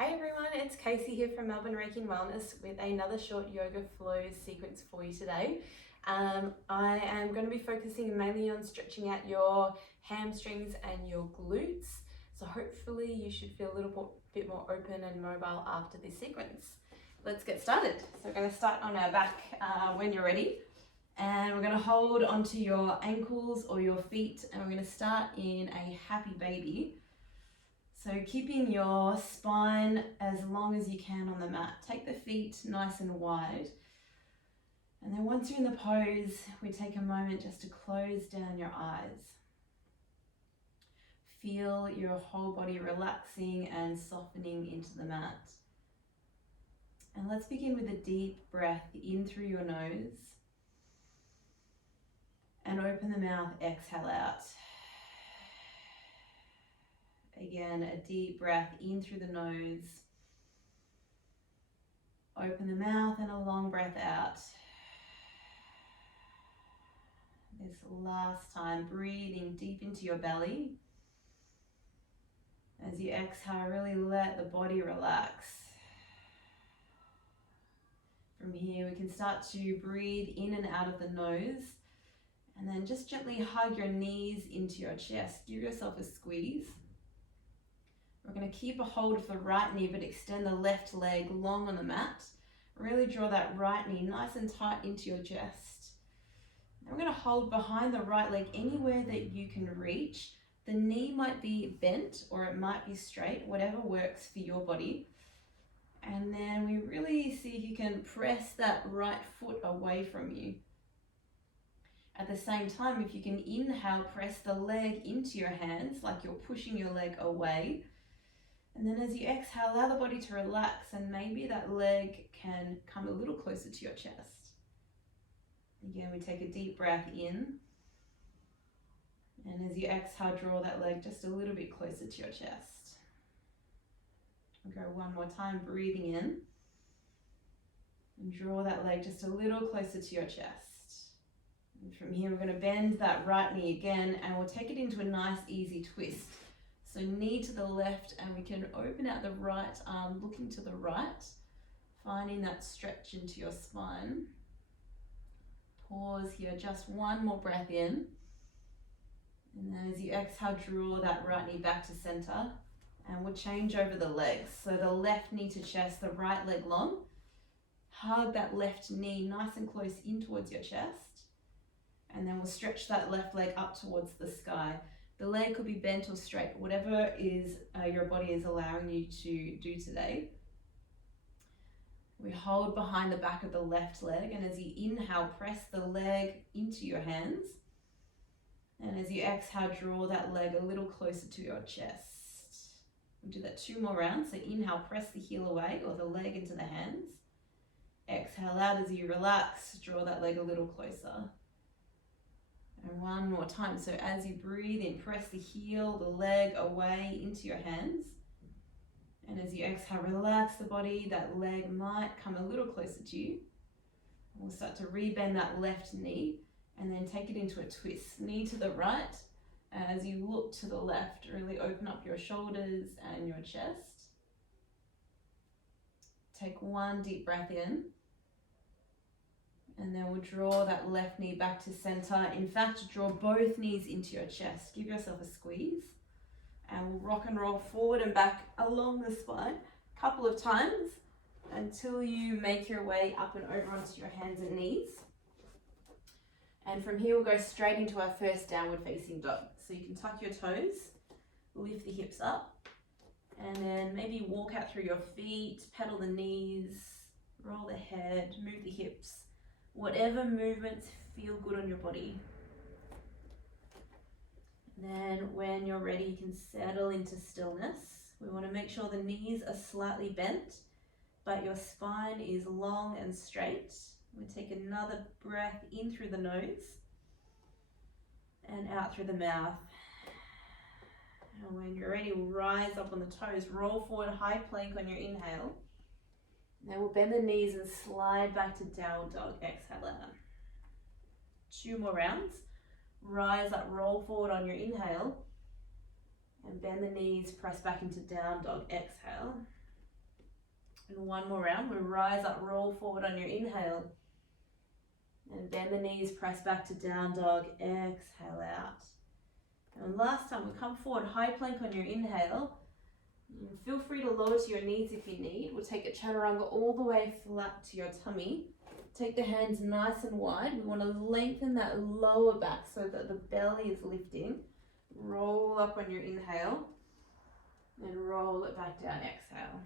Hey everyone, it's Casey here from Melbourne REIKI Wellness with another short yoga flow sequence for you today. I am going to be focusing mainly on stretching out your hamstrings and your glutes. So hopefully you should feel a little bit more open and mobile after this sequence. Let's get started. So we're going to start on our back when you're ready. And we're going to hold onto your ankles or your feet, and we're going to start in a happy baby. So keeping your spine as long as you can on the mat. Take the feet nice and wide. And then once you're in the pose, we take a moment just to close down your eyes. Feel your whole body relaxing and softening into the mat. And let's begin with a deep breath in through your nose. And open the mouth, exhale out. Again, a deep breath in through the nose. Open the mouth and a long breath out. This last time, breathing deep into your belly. As you exhale, really let the body relax. From here, we can start to breathe in and out of the nose. And then just gently hug your knees into your chest. Give yourself a squeeze. We're going to keep a hold of the right knee, but extend the left leg long on the mat. Really draw that right knee nice and tight into your chest. And we're going to hold behind the right leg anywhere that you can reach. The knee might be bent or it might be straight, whatever works for your body. And then we really see if you can press that right foot away from you. At the same time, if you can inhale, press the leg into your hands like you're pushing your leg away. And then as you exhale, allow the body to relax, and maybe that leg can come a little closer to your chest. Again, we take a deep breath in. And as you exhale, draw that leg just a little bit closer to your chest. We'll go one more time, breathing in. And draw that leg just a little closer to your chest. And from here, we're going to bend that right knee again, and we'll take it into a nice, easy twist. So knee to the left, and we can open out the right arm, looking to the right, finding that stretch into your spine. Pause here, just one more breath in. And then as you exhale, draw that right knee back to center, and we'll change over the legs. So the left knee to chest, the right leg long. Hug that left knee nice and close in towards your chest. And then we'll stretch that left leg up towards the sky. The leg could be bent or straight, whatever is your body is allowing you to do today. We hold behind the back of the left leg, and as you inhale, press the leg into your hands. And as you exhale, draw that leg a little closer to your chest. We'll do that 2 more rounds. So inhale, press the heel away or the leg into the hands. Exhale out as you relax, draw that leg a little closer. And one more time. So as you breathe in, press the heel, the leg away into your hands. And as you exhale, relax the body. That leg might come a little closer to you. We'll start to rebend that left knee and then take it into a twist. Knee to the right. As you look to the left, really open up your shoulders and your chest. Take one deep breath in. And then we'll draw that left knee back to center. In fact, draw both knees into your chest. Give yourself a squeeze. And we'll rock and roll forward and back along the spine a couple of times until you make your way up and over onto your hands and knees. And from here, we'll go straight into our first downward facing dog. So you can tuck your toes, lift the hips up, and then maybe walk out through your feet, pedal the knees, roll the head, move the hips. Whatever movements feel good on your body. Then when you're ready, you can settle into stillness. We want to make sure the knees are slightly bent, but your spine is long and straight. We take another breath in through the nose and out through the mouth. And when you're ready, we'll rise up on the toes, roll forward, high plank on your inhale. Then we'll bend the knees and slide back to downward dog. Exhale out. 2 more rounds. Rise up, roll forward on your inhale. And bend the knees, press back into down dog. Exhale. And one more round. We rise up, roll forward on your inhale. And bend the knees, press back to down dog, exhale out. And last time, we come forward, high plank on your inhale. Feel free to lower to your knees if you need. We'll take a chaturanga all the way flat to your tummy. Take the hands nice and wide. We want to lengthen that lower back so that the belly is lifting. Roll up on your inhale. And roll it back down, exhale.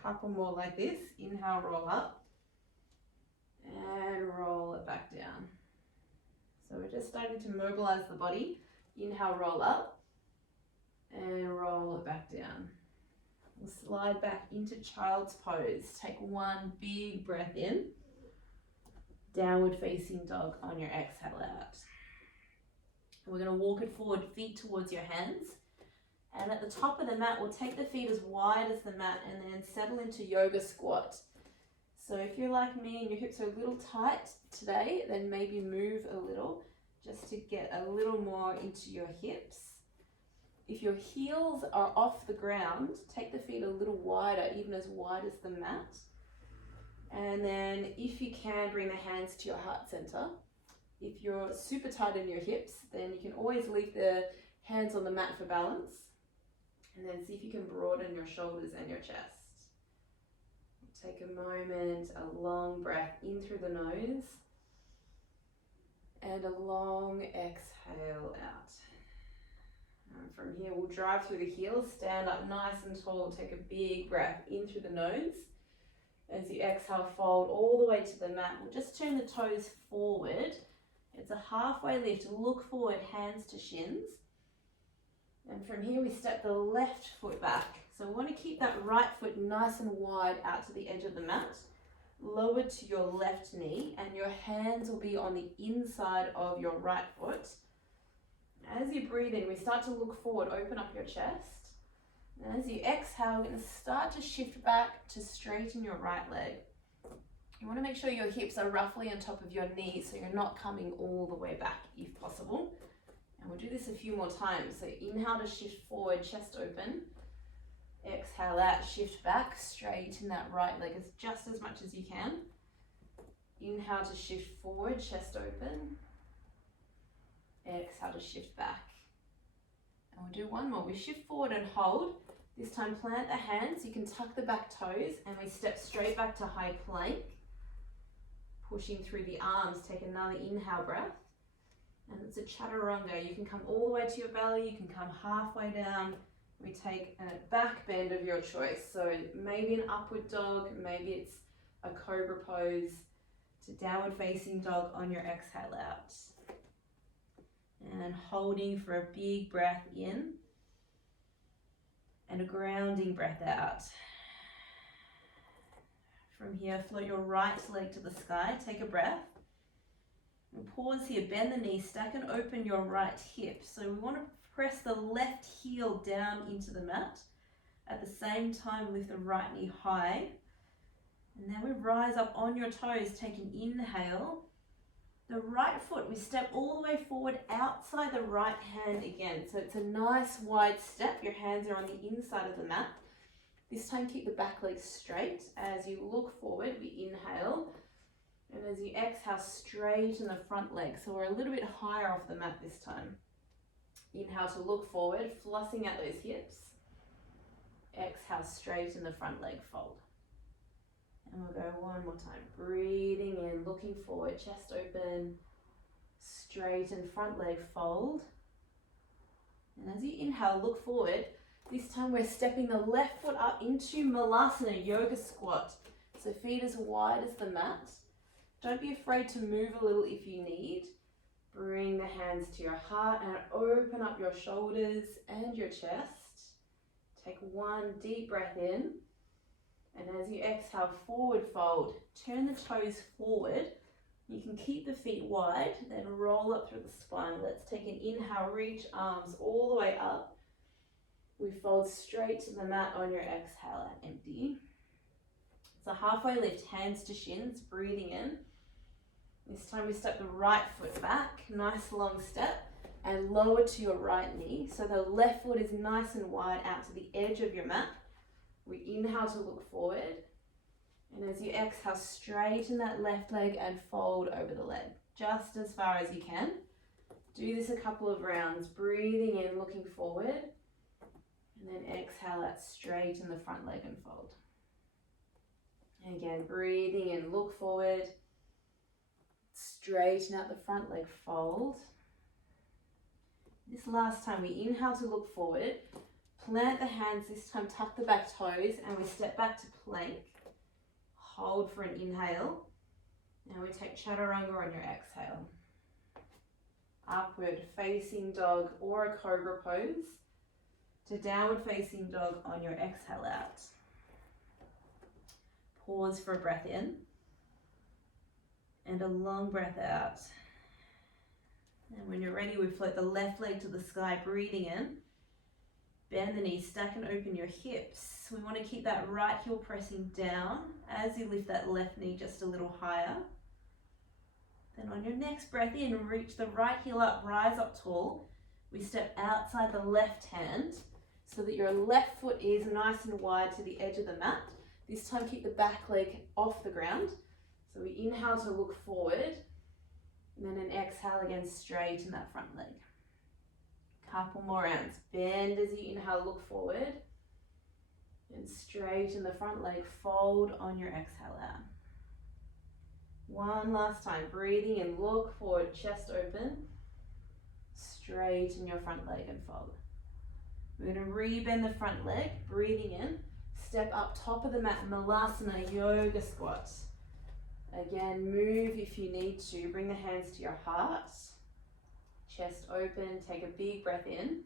Couple more like this. Inhale, roll up. And roll it back down. So we're just starting to mobilize the body. Inhale, roll up. And roll it back down. We'll slide back into child's pose. Take one big breath in. Downward facing dog on your exhale out. And we're going to walk it forward, feet towards your hands. And at the top of the mat, we'll take the feet as wide as the mat and then settle into yoga squat. So if you're like me and your hips are a little tight today, then maybe move a little just to get a little more into your hips. If your heels are off the ground, take the feet a little wider, even as wide as the mat. And then if you can, bring the hands to your heart center. If you're super tight in your hips, then you can always leave the hands on the mat for balance. And then see if you can broaden your shoulders and your chest. Take a moment, a long breath in through the nose. And a long exhale out. And from here, we'll drive through the heels, stand up nice and tall, take a big breath in through the nose. As you exhale, fold all the way to the mat. We'll just turn the toes forward. It's a halfway lift. Look forward, hands to shins. And from here, we step the left foot back. So we want to keep that right foot nice and wide out to the edge of the mat. Lower to your left knee, and your hands will be on the inside of your right foot. As you breathe in, we start to look forward, open up your chest. And as you exhale, we're going to start to shift back to straighten your right leg. You want to make sure your hips are roughly on top of your knees so you're not coming all the way back if possible. And we'll do this a few more times. So inhale to shift forward, chest open. Exhale out, shift back, straighten that right leg as just as much as you can. Inhale to shift forward, chest open. Exhale to shift back. And we'll do one more. We shift forward and hold. This time plant the hands. You can tuck the back toes and we step straight back to high plank. Pushing through the arms, take another inhale breath. And it's a chaturanga. You can come all the way to your belly. You can come halfway down. We take a back bend of your choice. So maybe an upward dog, maybe it's a cobra pose, to downward facing dog on your exhale out. And holding for a big breath in and a grounding breath out. From here, float your right leg to the sky, take a breath. And pause here, bend the knee, stack and open your right hip. So we want to press the left heel down into the mat. At the same time, lift the right knee high. And then we rise up on your toes, take an inhale. The right foot, we step all the way forward outside the right hand again. So it's a nice wide step. Your hands are on the inside of the mat. This time keep the back leg straight. As you look forward, we inhale. And as you exhale, straighten the front leg. So we're a little bit higher off the mat this time. Inhale to look forward, flossing out those hips. Exhale, straighten the front leg, fold. And we'll go one more time. Breathing in, looking forward, chest open, straighten front leg, fold. And as you inhale, look forward. This time we're stepping the left foot up into Malasana, yoga squat. So feet as wide as the mat. Don't be afraid to move a little if you need. Bring the hands to your heart and open up your shoulders and your chest. Take one deep breath in. And as you exhale, forward fold. Turn the toes forward. You can keep the feet wide, then roll up through the spine. Let's take an inhale, reach arms all the way up. We fold straight to the mat on your exhale and empty. It's a halfway lift, hands to shins, breathing in. This time we step the right foot back, nice long step, and lower to your right knee. So the left foot is nice and wide out to the edge of your mat. We inhale to look forward. And as you exhale, straighten that left leg and fold over the leg, just as far as you can. Do this a couple of rounds, breathing in, looking forward. And then exhale that, straighten the front leg and fold. And again, breathing in, look forward. Straighten out the front leg, fold. This last time, we inhale to look forward. Plant the hands, this time tuck the back toes, and we step back to plank. Hold for an inhale. Now we take chaturanga on your exhale. Upward facing dog or a cobra pose to downward facing dog on your exhale out. Pause for a breath in and a long breath out. And when you're ready, we float the left leg to the sky, breathing in. Bend the knees, stack and open your hips. We want to keep that right heel pressing down as you lift that left knee just a little higher. Then on your next breath in, reach the right heel up, rise up tall. We step outside the left hand so that your left foot is nice and wide to the edge of the mat. This time keep the back leg off the ground. So we inhale to look forward, and then an exhale again, straighten that front leg. Couple more rounds. Bend as you inhale, look forward, and straighten the front leg, fold on your exhale out. One last time, breathing in, look forward, chest open, straighten your front leg and fold. We're going to rebend the front leg, breathing in, step up top of the mat, Malasana, yoga squat. Again, move if you need to, bring the hands to your heart, chest open, take a big breath in.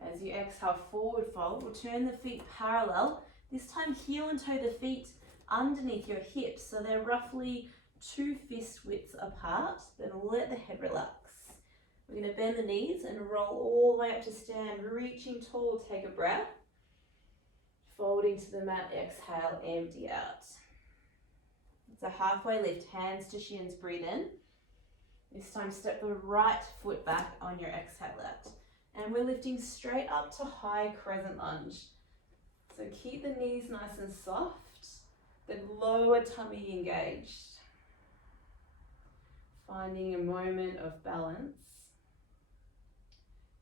As you exhale, forward fold, we'll turn the feet parallel. This time, heel and toe the feet underneath your hips, so they're roughly 2 fist widths apart. Then let the head relax. We're going to bend the knees and roll all the way up to stand, reaching tall, take a breath. Folding to the mat, exhale, empty out. It's a halfway lift, hands to shins, breathe in. This time, step the right foot back on your exhale out. And we're lifting straight up to high crescent lunge. So keep the knees nice and soft, the lower tummy engaged. Finding a moment of balance.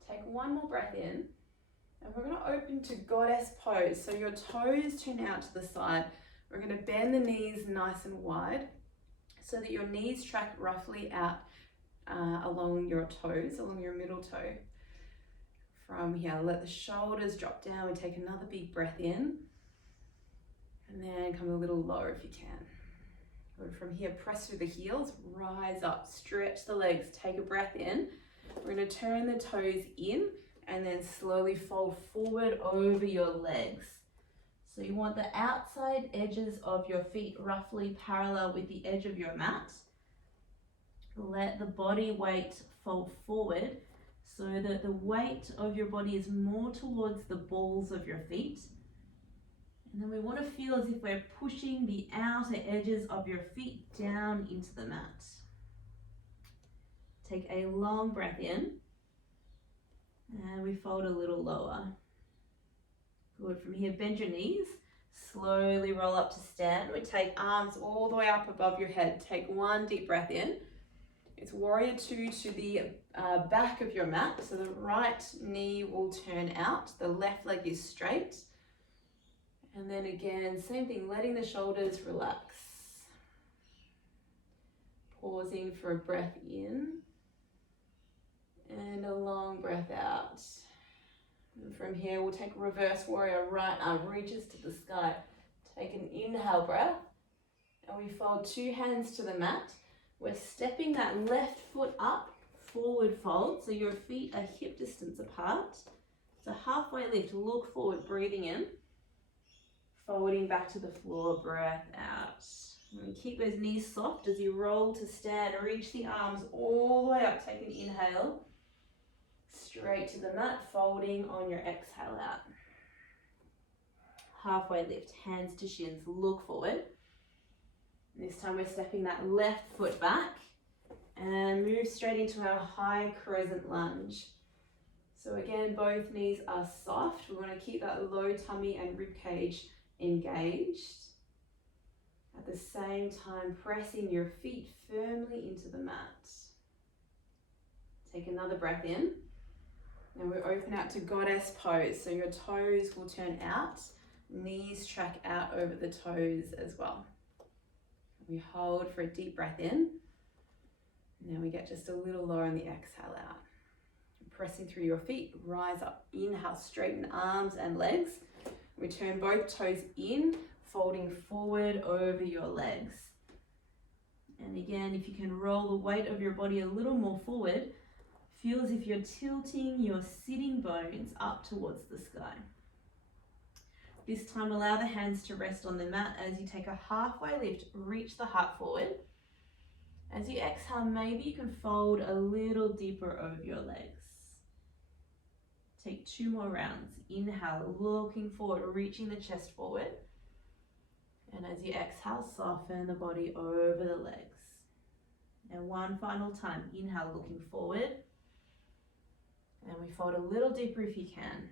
Take one more breath in, and we're going to open to goddess pose. So your toes turn out to the side. We're going to bend the knees nice and wide so that your knees track roughly out along your toes, along your middle toe. From here, let the shoulders drop down and take another big breath in. And then come a little lower if you can. Good. From here, press through the heels, rise up, stretch the legs, take a breath in. We're going to turn the toes in and then slowly fold forward over your legs. So you want the outside edges of your feet roughly parallel with the edge of your mat. Let the body weight fold forward so that the weight of your body is more towards the balls of your feet. And then we want to feel as if we're pushing the outer edges of your feet down into the mat. Take a long breath in, and we fold a little lower. Good. From here, bend your knees, slowly roll up to stand. We take arms all the way up above your head. Take one deep breath in. It's warrior 2 to the back of your mat. So the right knee will turn out, the left leg is straight. And then again, same thing, letting the shoulders relax. Pausing for a breath in and a long breath out. And from here, we'll take reverse warrior, right arm reaches to the sky. Take an inhale breath, and we fold 2 hands to the mat. We're stepping that left foot up, forward fold, so your feet are hip distance apart. So halfway lift, look forward, breathing in. Folding back to the floor, breath out. And keep those knees soft as you roll to stand. Reach the arms all the way up. Take an inhale. Straight to the mat, folding on your exhale out. Halfway lift, hands to shins, look forward. This time we're stepping that left foot back and move straight into our high crescent lunge. So again, both knees are soft. We want to keep that low tummy and rib cage engaged. At the same time, pressing your feet firmly into the mat. Take another breath in. Now we open out to goddess pose. So your toes will turn out, knees track out over the toes as well. We hold for a deep breath in. Now we get just a little lower on the exhale out. Pressing through your feet, rise up. Inhale, straighten arms and legs. We turn both toes in, folding forward over your legs. And again, if you can roll the weight of your body a little more forward, feel as if you're tilting your sitting bones up towards the sky. This time, allow the hands to rest on the mat as you take a halfway lift, reach the heart forward. As you exhale, maybe you can fold a little deeper over your legs. Take 2 more rounds. Inhale, looking forward, reaching the chest forward. And as you exhale, soften the body over the legs. And one final time, inhale, looking forward. And we fold a little deeper if you can.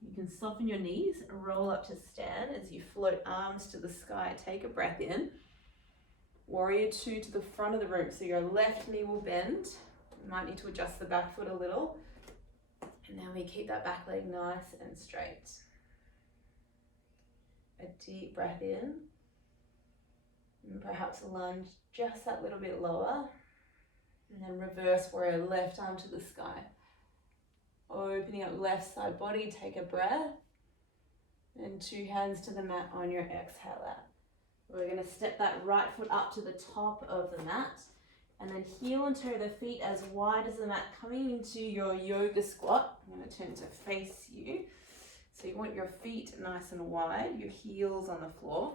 You can soften your knees, roll up to stand as you float arms to the sky. Take a breath in. Warrior 2 to the front of the room. So your left knee will bend. You might need to adjust the back foot a little. And now we keep that back leg nice and straight. A deep breath in. And perhaps lunge just that little bit lower. And then reverse warrior, left arm to the sky. Opening up left side body, take a breath. And 2 hands to the mat on your exhale out. We're going to step that right foot up to the top of the mat. And then heel and toe the feet as wide as the mat, coming into your yoga squat. I'm going to turn to face you. So you want your feet nice and wide, your heels on the floor.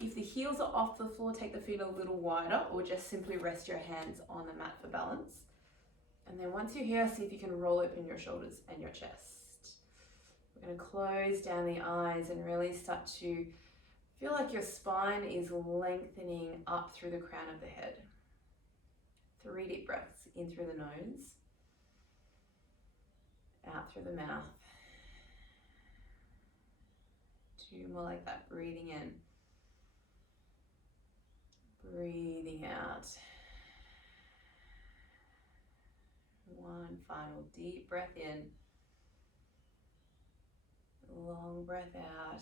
If the heels are off the floor, take the feet a little wider, or just simply rest your hands on the mat for balance. And then once you're here, see if you can roll open your shoulders and your chest. We're going to close down the eyes and really start to feel like your spine is lengthening up through the crown of the head. 3 deep breaths, in through the nose, out through the mouth. 2 more like that, breathing in, breathing out. 1 final deep breath in, long breath out.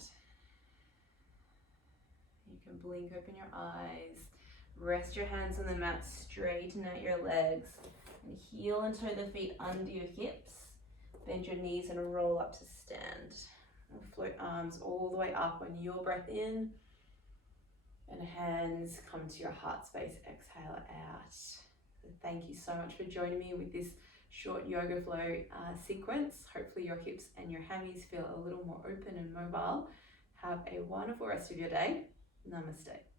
You can blink open your eyes, rest your hands on the mat, straighten out your legs, and heel and toe the feet under your hips. Bend your knees and roll up to stand. And float arms all the way up on your breath in, and hands come to your heart space, exhale out. Thank you so much for joining me with this short yoga flow sequence. Hopefully your hips and your hammies feel a little more open and mobile. Have a wonderful rest of your day. Namaste.